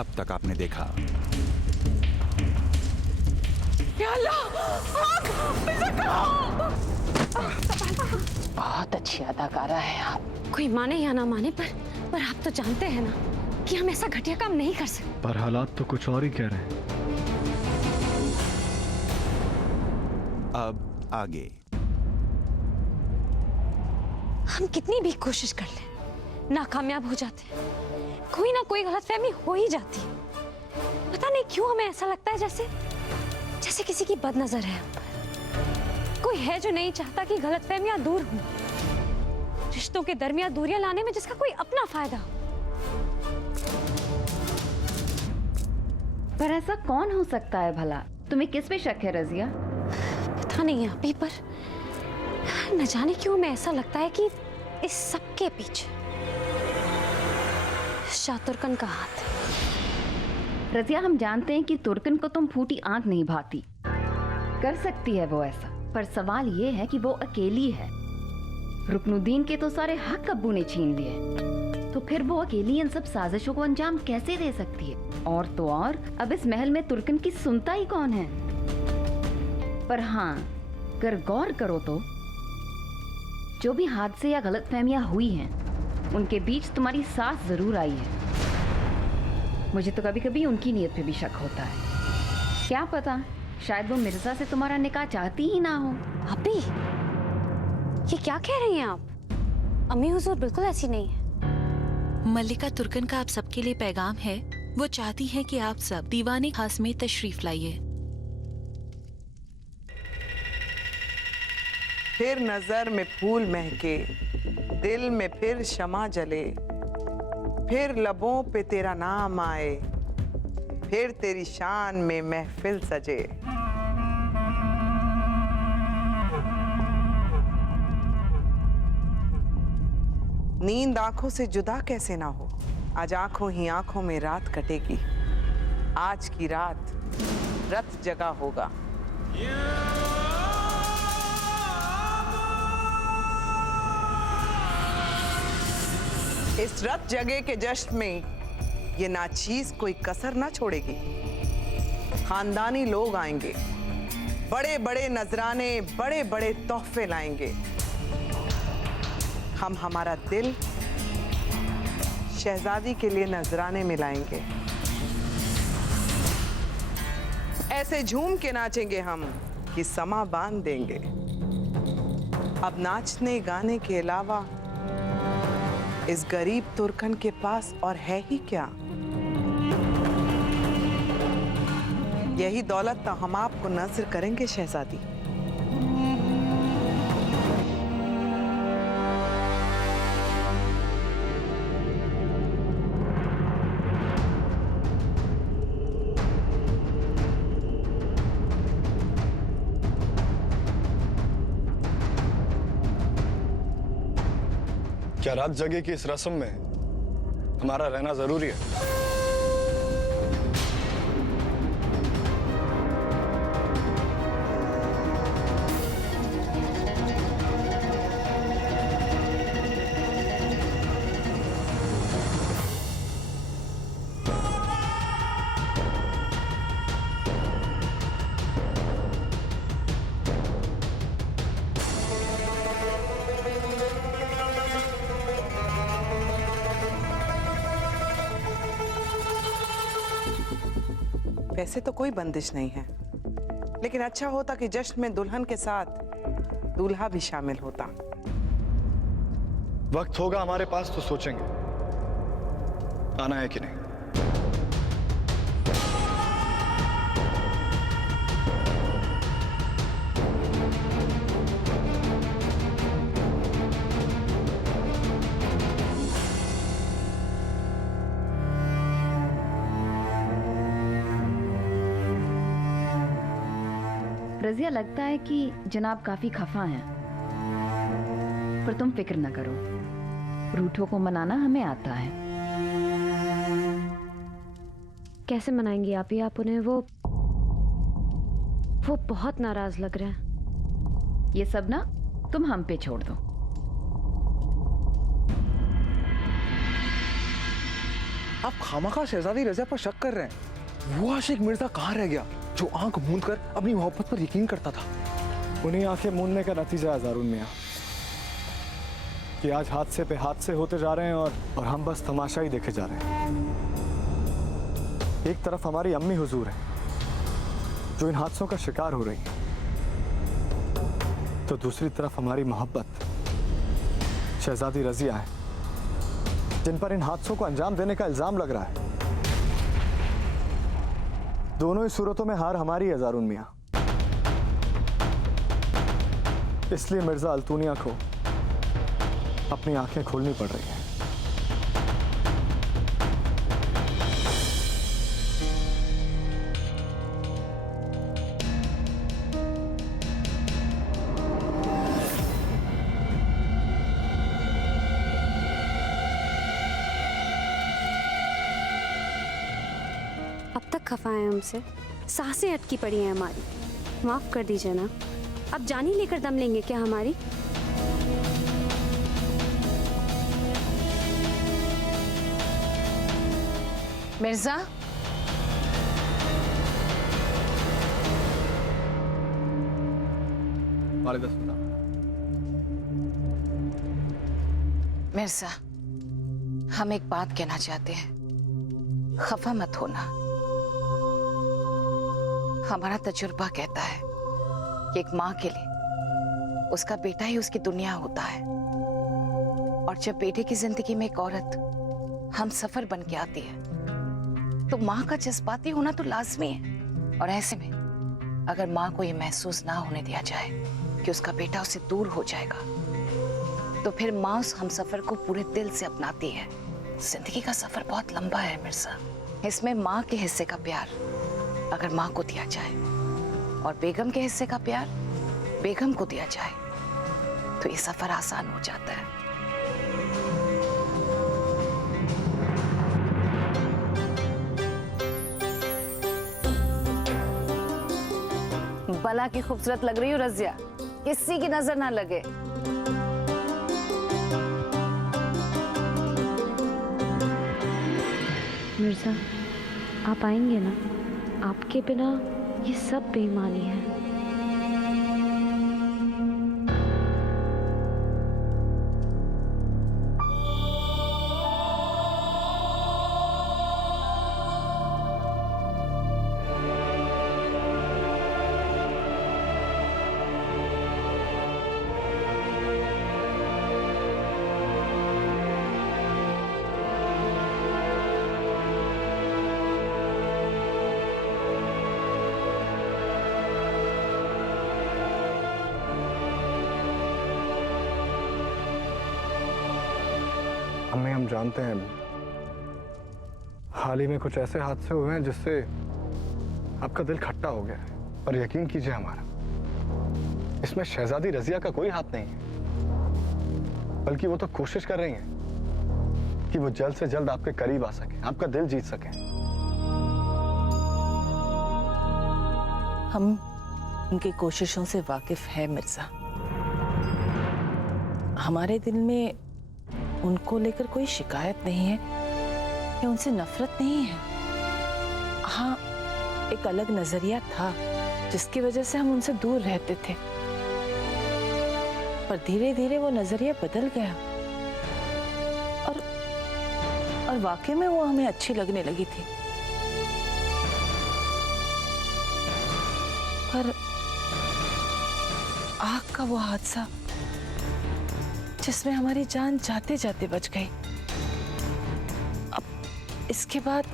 अब तक आपने देखा। या अल्लाह, बहुत अच्छी अदाकारा है आप। कोई माने या ना माने, पर आप तो जानते हैं ना कि हम ऐसा घटिया काम नहीं कर सकते। पर हालात तो कुछ और ही कह रहे हैं। अब आगे। हम कितनी भी कोशिश कर लें, नाकामयाब हो जाते हैं। कोई ना कोई गलतफहमी हो ही जाती है। पता नहीं क्यों हमें ऐसा लगता है जैसे किसी की बदनजर है हम पर। कोई है जो नहीं चाहता कि गलतफहमियां दूर हों, रिश्तों के दरमियान दूरियां लाने में जिसका कोई अपना फायदा हो। पर ऐसा कौन हो सकता है भला? तुम्हें किस पे शक है रजिया? पता नहीं अभी, पर न जाने क्यों हमें ऐसा लगता है कि इस सब के पीछे शाह तुर्कन का हाथ है। रजिया, हम जानते हैं कि तुर्कन को तुम फूटी आंख नहीं भाती। कर सकती है वो ऐसा, पर सवाल ये है कि वो अकेली है। रुकनुद्दीन के तो सारे हक अब्बू ने छीन लिए, तो फिर वो अकेली इन सब साजिशों को अंजाम कैसे दे सकती है? और तो और अब इस महल में तुर्कन की सुनता ही कौन है? पर हाँ, अगर गौर करो तो जो भी हादसे या गलतफहमियां हुई हैं, उनके बीच तुम्हारी सास जरूर आई है। मुझे तो कभी कभी उनकी नीयत पे भी शक होता है। क्या पता, शायद वो मिर्जा से तुम्हारा निकाह चाहती ही ना हो। अभी ये क्या कह रही हैं आप? अम्मी हुजूर बिल्कुल ऐसी नहीं है। मल्लिका तुर्कन का आप सबके लिए पैगाम है। वो चाहती हैं कि आप सब दीवाने खास में तशरीफ लाइए। फिर नजर में फूल महके, दिल में फिर शमा जले, फिर लबों पे तेरा नाम आए, फिर तेरी शान में महफिल सजे। नींद आंखों से जुदा कैसे ना हो, आज आंखों ही आंखों में रात कटेगी। आज की रात रत जगा होगा। इस रत जगह के जश्न में ये नाचीज कोई कसर ना छोड़ेगी। खानदानी लोग आएंगे, बड़े बड़े नजराने, बड़े बड़े तोहफे लाएंगे। हम हमारा दिल शहजादी के लिए नजराने में लाएंगे। ऐसे झूम के नाचेंगे हम कि समा बांध देंगे। अब नाचने गाने के अलावा इस गरीब तुर्कन के पास और है ही क्या? यही दौलत तो हम आपको नजर करेंगे शहजादी। क्या रात जगह की इस रस्म में हमारा रहना जरूरी है? वैसे तो कोई बंदिश नहीं है, लेकिन अच्छा होता कि जश्न में दुल्हन के साथ दूल्हा भी शामिल होता। वक्त होगा हमारे पास तो सोचेंगे आना है कि नहीं। रजिया, लगता है कि जनाब काफी खफा हैं, पर तुम फिक्र न करो, रूठों को मनाना हमें आता है। कैसे मनाएंगी आप ही? आप उन्हें वो बहुत नाराज लग रहे हैं। ये सब ना तुम हम पे छोड़ दो। आप खामखा शहजादी रज़िया पर शक कर रहे हैं। वो आशिक मिर्जा कहाँ रह गया जो आंख मूंद कर अपनी मोहब्बत पर यकीन करता था? उन्हीं आंखें मूंदने का नतीजा है ज़ारुन मियाँ कि आज हादसे पे हादसे होते जा रहे हैं और हम बस तमाशा ही देखे जा रहे हैं। एक तरफ हमारी अम्मी हुजूर है जो इन हादसों का शिकार हो रही है, तो दूसरी तरफ हमारी मोहब्बत शहजादी रज़िया है जिन पर इन हादसों को अंजाम देने का इल्जाम लग रहा है। दोनों ही सूरतों में हार हमारी है ज़ारुन मियाँ। इसलिए मिर्जा अल्तुनिया को अपनी आंखें खोलनी पड़ रही हैं। अब तक खफा है हमसे, सांसें अटकी पड़ी हैं हमारी। माफ कर दीजिए ना, अब जान ही लेकर दम लेंगे क्या हमारी? मिर्जा, मिर्जा, हम एक बात कहना चाहते हैं, खफा मत होना। हमारा तजुर्बा कहता है कि एक माँ के लिए उसका बेटा ही उसकी दुनिया होता है, और जब बेटे की जिंदगी में एक औरत हम सफर बन के आती है तो माँ का जज्बाती होना तो लाजमी है। और ऐसे में अगर माँ को ये महसूस ना होने दिया जाए कि उसका बेटा उससे दूर हो जाएगा, तो फिर माँ उस हमसफर को पूरे दिल से अपनाती है। जिंदगी का सफर बहुत लंबा है मिर्जा, इसमें माँ के हिस्से का प्यार अगर माँ को दिया जाए और बेगम के हिस्से का प्यार बेगम को दिया जाए तो ये सफर आसान हो जाता है। भला की खूबसूरत लग रही हो रज़िया, किसी की नजर ना लगे। मिर्जा, आप आएंगे ना? आपके बिना ये सब बेईमानी है। अम्मी, हम जानते हैं हाल ही में कुछ ऐसे हादसे हुए हैं जिससे आपका दिल खट्टा हो गया है, पर यकीन कीजिए हमारा, इसमें शहजादी रज़िया का कोई हाथ नहीं है। बल्कि वो तो कोशिश कर रही हैं कि वो जल्द से जल्द आपके करीब आ सके, आपका दिल जीत सके। हम उनकी कोशिशों से वाकिफ है मिर्जा। हमारे दिल में उनको लेकर कोई शिकायत नहीं है या उनसे नफरत नहीं है। हाँ, एक अलग नजरिया था जिसकी वजह से हम उनसे दूर रहते थे, पर धीरे धीरे वो नजरिया बदल गया और वाकई में वो हमें अच्छी लगने लगी थी। पर आग का वो हादसा जिसमें हमारी जान जाते जाते बच गई, अब इसके बाद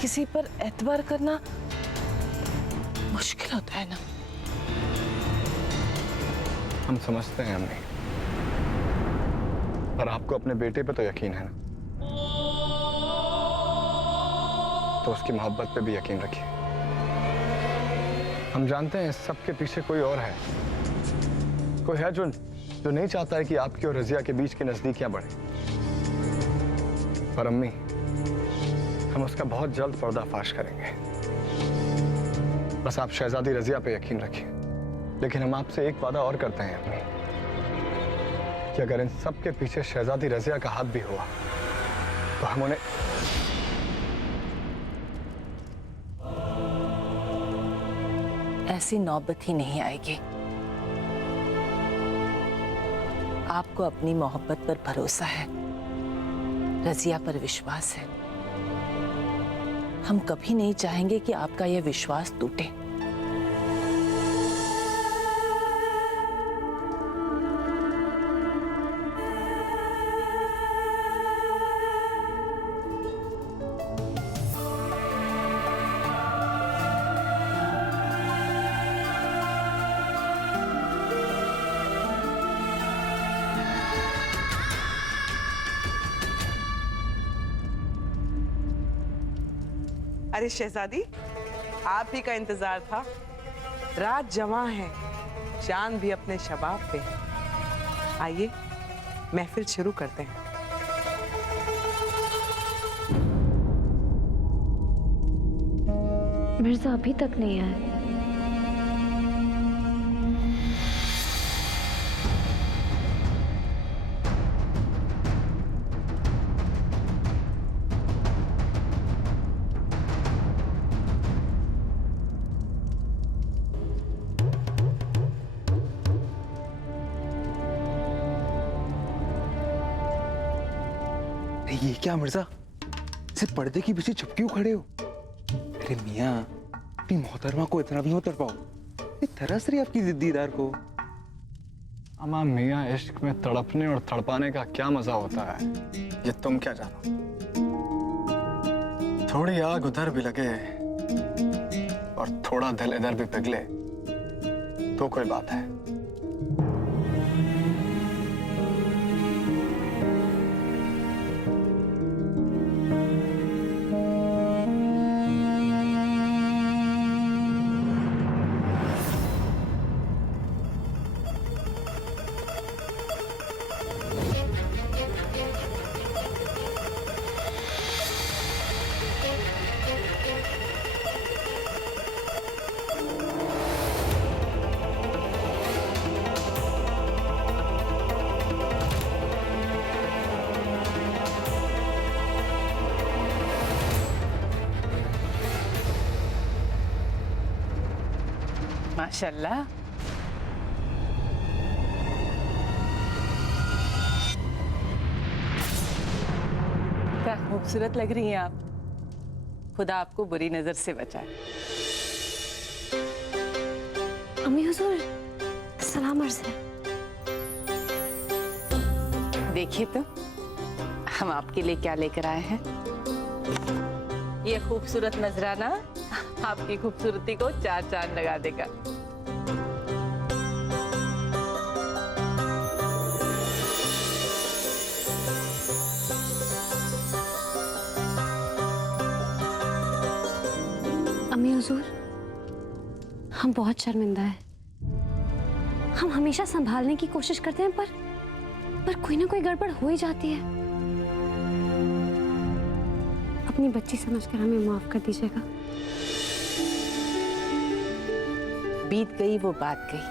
किसी पर एतबार करना मुश्किल होता है ना। हम समझते हैं अम्मी, पर आपको अपने बेटे पे तो यकीन है ना, तो उसकी मोहब्बत पे भी यकीन रखिए। हम जानते हैं इस सब के पीछे कोई और है, कोई है जो नहीं चाहता है कि आपकी और रज़िया के बीच की नजदीकियां बढ़े। पर अम्मी, हम उसका बहुत जल्द पर्दाफाश करेंगे। बस आप शहजादी रज़िया पे यकीन रखिए। लेकिन हम आपसे एक वादा और करते हैं अम्मी, कि अगर इन सब के पीछे शहजादी रज़िया का हाथ भी हुआ तो हम उन्हें ऐसी नौबत ही नहीं आएगी। आपको अपनी मोहब्बत पर भरोसा है, रजिया पर विश्वास है। हम कभी नहीं चाहेंगे कि आपका यह विश्वास टूटे। अरे शहजादी, आप ही का इंतजार था। रात जवां है, चांद भी अपने शबाब पे है। आइए महफिल शुरू करते हैं। मिर्जा अभी तक नहीं आए। ये क्या मिर्जा, सिर्फ पर्दे के पीछे छुप क्यों खड़े हो? अरे मियाँ, अपनी मोहतरमा को इतना भी मत तड़पाओ। ये तरस रही आपकी दीदार को। अम्मा, मियाँ इश्क में तड़पने और तड़पाने का क्या मजा होता है, ये तुम क्या जानो। थोड़ी आग उधर भी लगे और थोड़ा दिल इधर भी पिघले तो कोई बात है। माशाल्लाह। क्या खूबसूरत लग रही हैं आप। खुदा आपको बुरी नजर से बचाए। अम्मी हुजूर, सलाम अर्ज़ है। देखिए तो हम आपके लिए क्या लेकर आए हैं। ये खूबसूरत नजराना आपकी खूबसूरती को चार चांद लगा देगा। अम्मी हुजूर, हम बहुत शर्मिंदा हैं। हम हमेशा संभालने की कोशिश करते हैं, पर कोई ना कोई गड़बड़ हो ही जाती है। अपनी बच्ची समझकर हमें माफ कर दीजिएगा। बीत गई वो बात गई।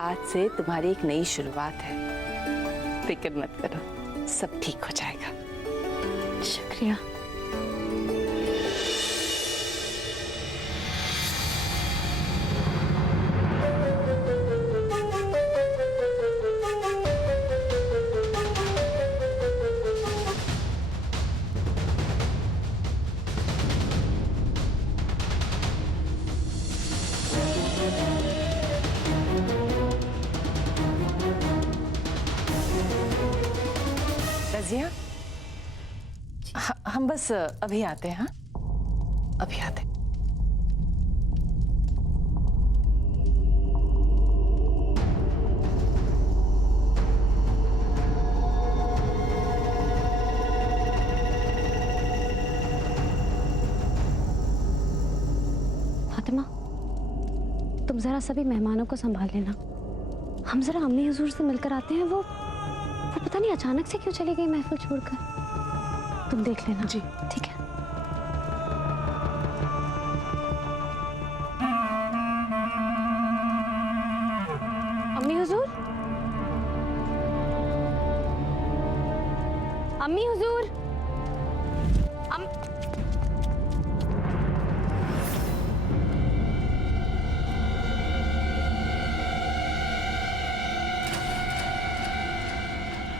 आज से तुम्हारी एक नई शुरुआत है। फिक्र मत करो, सब ठीक हो जाएगा। शुक्रिया। रजिया, हम बस अभी आते हैं। हाँ, अभी आते हैं। फातिमा, तुम जरा सभी मेहमानों को संभाल लेना। हम जरा अम्मी हुजूर से मिलकर आते हैं। वो पता नहीं अचानक से क्यों चली गई महफिल छोड़कर। तुम देख लेना। जी ठीक है। अम्मी हुजूर, अम्मी हुजूर।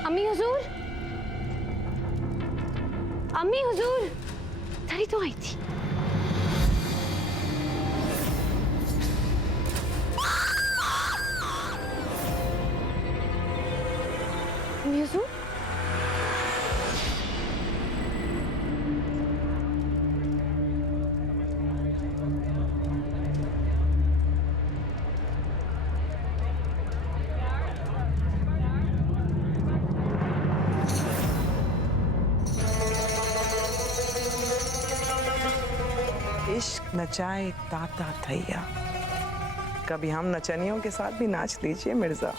अम्मी हुजूर, अम्मी हुजूर, तरी तो आई थी। अम्मी हुजूर, इश्क नचाए ताता थैया, कभी हम नचनियों के साथ भी नाच लीजिए मिर्जा।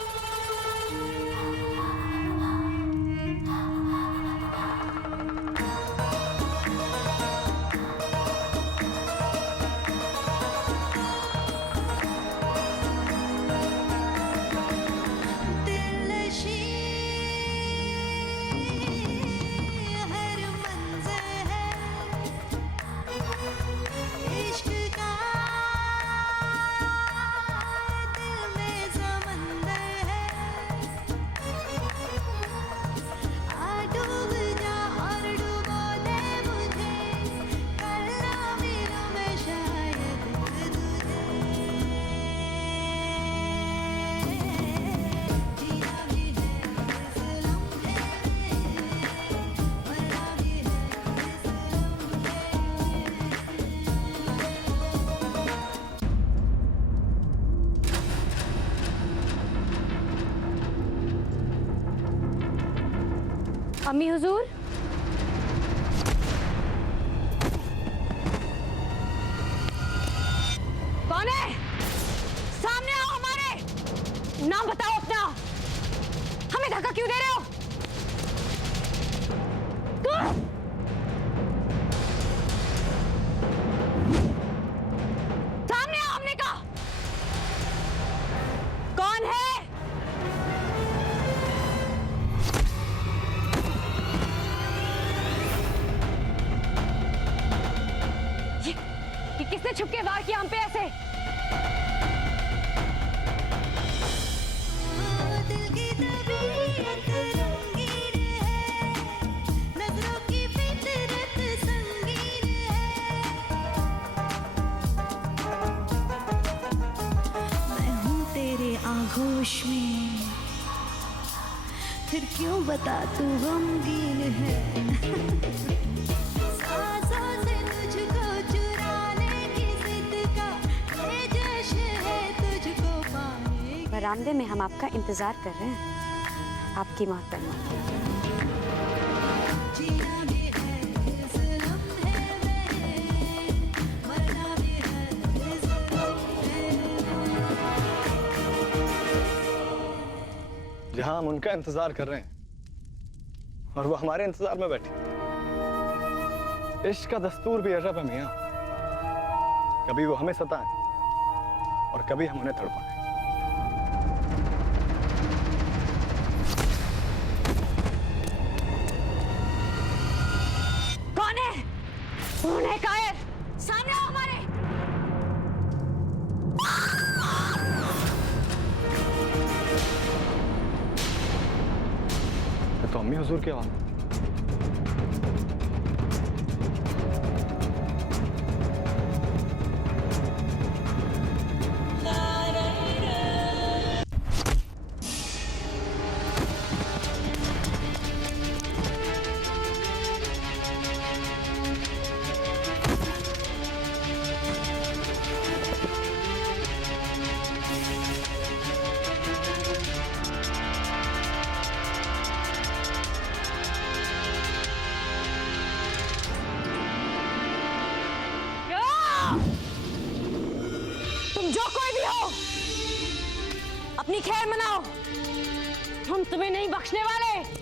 अम्मी हुजूर, कौन है? सामने आओ हमारे। नाम बताओ अपना। हमें धक्का क्यों दे रहे हो? कौन? सामने आओ, हमने कहा। कौन है? कि किसने छुप के वार किया हम पे ऐसे? दिल की तबीयत रंगीन है, नजरों की फितरत संगीन है। मैं हूँ तेरे आगोश में, फिर क्यों बता तू गमगीन है। बरामदे में हम आपका इंतजार कर रहे हैं, आपकी मोहतरमा। जहां हम उनका इंतजार कर रहे हैं और वो हमारे इंतजार में बैठी। इश्क का दस्तूर भी अजब है मियां, कभी वो हमें सताएं और कभी हम उन्हें तड़पाएं। कौन है कायर? सामने आओ हमारे। तो अम्मी हुजूर की आवाज। अपनी खैर मनाओ, हम तुम्हें नहीं बख्शने वाले।